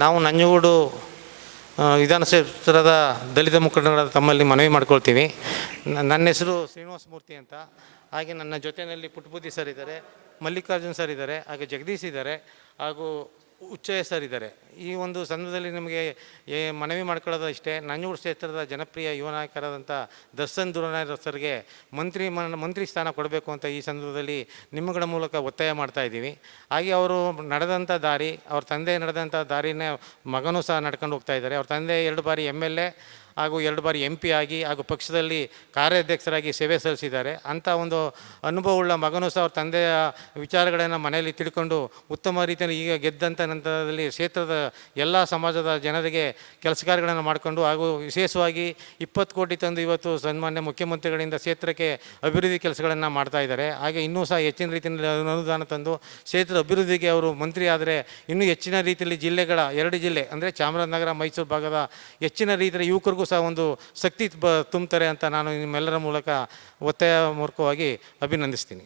ನಾವು ನಂಜನಗೂಡು ವಿಧಾನ ಕ್ಷೇತ್ರದ ದಲಿತ ಮುಖಂಡರಾದ ತಮ್ಮಲ್ಲಿ ಮನವಿ ಮಾಡ್ಕೊಳ್ತೀವಿ. ನನ್ನ ಹೆಸರು ಶ್ರೀನಿವಾಸ ಮೂರ್ತಿ ಅಂತ. ಹಾಗೆ ನನ್ನ ಜೊತೆಯಲ್ಲಿ ಪುಟ್ಟಬುದ್ಧಿ ಸರ್ ಇದ್ದಾರೆ, ಮಲ್ಲಿಕಾರ್ಜುನ್ ಸರ್ ಇದ್ದಾರೆ, ಹಾಗೆ ಜಗದೀಶ್ ಇದ್ದಾರೆ, ಹಾಗೂ ಉಚ್ಚಯ್ಯ ಸರ್ ಇದ್ದಾರೆ. ಈ ಒಂದು ಸಂದರ್ಭದಲ್ಲಿ ನಿಮಗೆ ಮನವಿ ಮಾಡ್ಕೊಳ್ಳೋದು ಇಷ್ಟೇ, ನಂಜನಗೂಡು ಕ್ಷೇತ್ರದ ಜನಪ್ರಿಯ ಯುವ ನಾಯಕರಾದಂಥ ದರ್ಶನ್ ದುರನಾಯರ್ ಸರ್ಗೆ ಮಂತ್ರಿ ಸ್ಥಾನ ಕೊಡಬೇಕು ಅಂತ ಈ ಸಂದರ್ಭದಲ್ಲಿ ನಿಮ್ಮಗಳ ಮೂಲಕ ಒತ್ತಾಯ ಮಾಡ್ತಾ ಇದ್ದೀವಿ. ಹಾಗೆ ಅವರು ನಡೆದಂಥ ದಾರಿ, ಅವ್ರ ತಂದೆ ನಡೆದಂಥ ದಾರಿನೇ ಮಗನೂ ಸಹ ನಡ್ಕೊಂಡು ಹೋಗ್ತಾ ಇದ್ದಾರೆ. ಅವ್ರ ತಂದೆ 2 ಬಾರಿ MLA ಹಾಗೂ 2 ಬಾರಿ MP ಆಗಿ ಹಾಗೂ ಪಕ್ಷದಲ್ಲಿ ಕಾರ್ಯಾಧ್ಯಕ್ಷರಾಗಿ ಸೇವೆ ಸಲ್ಲಿಸಿದ್ದಾರೆ. ಅಂಥ ಒಂದು ಅನುಭವವುಳ್ಳ ಮಗನೂ ಸಹ ಅವ್ರ ತಂದೆಯ ವಿಚಾರಗಳನ್ನು ಮನೆಯಲ್ಲಿ ತಿಳ್ಕೊಂಡು ಉತ್ತಮ ರೀತಿಯಲ್ಲಿ ಈಗ ಗೆದ್ದಂಥ ನಂತರದಲ್ಲಿ ಕ್ಷೇತ್ರದ ಎಲ್ಲ ಸಮಾಜದ ಜನರಿಗೆ ಕೆಲಸ ಕಾರ್ಯಗಳನ್ನು ಮಾಡಿಕೊಂಡು ಹಾಗೂ ವಿಶೇಷವಾಗಿ 20 ಕೋಟಿ ತಂದು ಇವತ್ತು ಸನ್ಮಾನ್ಯ ಮುಖ್ಯಮಂತ್ರಿಗಳಿಂದ ಕ್ಷೇತ್ರಕ್ಕೆ ಅಭಿವೃದ್ಧಿ ಕೆಲಸಗಳನ್ನು ಮಾಡ್ತಾ ಇದ್ದಾರೆ. ಹಾಗೆ ಇನ್ನೂ ಸಹ ಹೆಚ್ಚಿನ ರೀತಿಯಲ್ಲಿ ಅನುದಾನ ತಂದು ಕ್ಷೇತ್ರದ ಅಭಿವೃದ್ಧಿಗೆ ಅವರು ಮಂತ್ರಿ ಆದರೆ ಇನ್ನೂ ಹೆಚ್ಚಿನ ರೀತಿಯಲ್ಲಿ ಜಿಲ್ಲೆಗಳ 2 ಜಿಲ್ಲೆ ಅಂದರೆ ಚಾಮರಾಜನಗರ, ಮೈಸೂರು ಭಾಗದ ಹೆಚ್ಚಿನ ರೀತಿಯ ಯುವಕರಿಗೂ ಸಹ ಒಂದು ಶಕ್ತಿ ತುಂಬುತ್ತಾರೆ ಅಂತ ನಾನು ನಿಮ್ಮೆಲ್ಲರ ಮೂಲಕ ಒತ್ತಾಯ ಮೂಲಕವಾಗಿ ಅಭಿನಂದಿಸ್ತೀನಿ.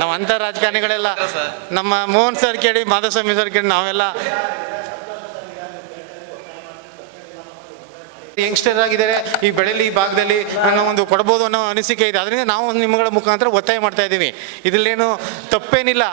ನಾವು ಅಂಥ ರಾಜಕಾರಣಿಗಳೆಲ್ಲ ನಮ್ಮ ಮೋಹನ್ ಸರ್ ಕೇಳಿ, ಮಾಧುಸ್ವಾಮಿ ಸರ್ ಕೇಳಿ, ನಾವೆಲ್ಲ ಯಂಗ್ಸ್ಟರ್ ಆಗಿದ್ದಾರೆ. ಈ ಬೆಳೆಯಲ್ಲಿ ಈ ಭಾಗದಲ್ಲಿ ನನ್ನ ಒಂದು ಕೊಡ್ಬೋದು ಅನ್ನೋ ಅನಿಸಿಕೆ ಇದೆ. ಅದರಿಂದ ನಾವು ನಿಮ್ಮಗಳ ಮುಖಾಂತರ ಒತ್ತಾಯ ಮಾಡ್ತಾ ಇದ್ದೀವಿ. ಇದರಲ್ಲೇನು ತಪ್ಪೇನಿಲ್ಲ.